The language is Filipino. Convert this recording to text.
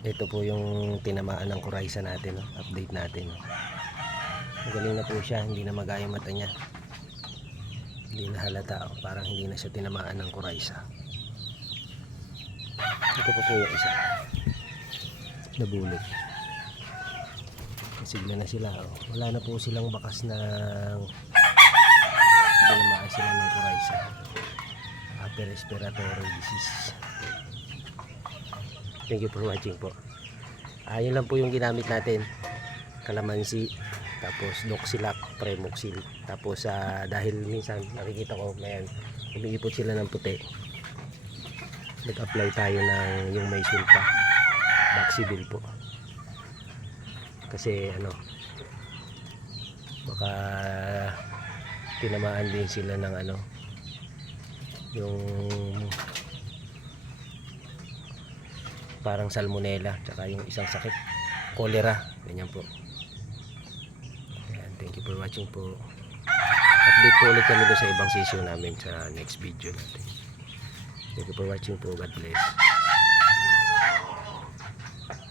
ito po yung tinamaan ng kuraysa natin no? update natin no? magaling na po siya hindi na magaya mata niya hindi na halata oh. parang hindi na siya tinamaan ng kuraysa ito po po yung isa nabulot masigla na sila oh. wala na po silang bakas ng tinamaan sila ng kuraysa upper respiratory disease Thank you for watching po. Ah, yun lang po yung ginamit natin. Kalamansi, tapos Doxilac, Premoxil. Tapos ah, dahil minsan nakikita ko mayan, umiipot sila ng puti. Nag-apply tayo ng yung may sulpa. Baxibil po. Kasi ano, baka tinamaan din sila ng ano, yung parang salmonella tsaka yung isang sakit. Cholera ganyan po. Ayan, thank you for watching po. Update po ulit kami sa ibang session namin sa next video natin. Thank you for watching po. God bless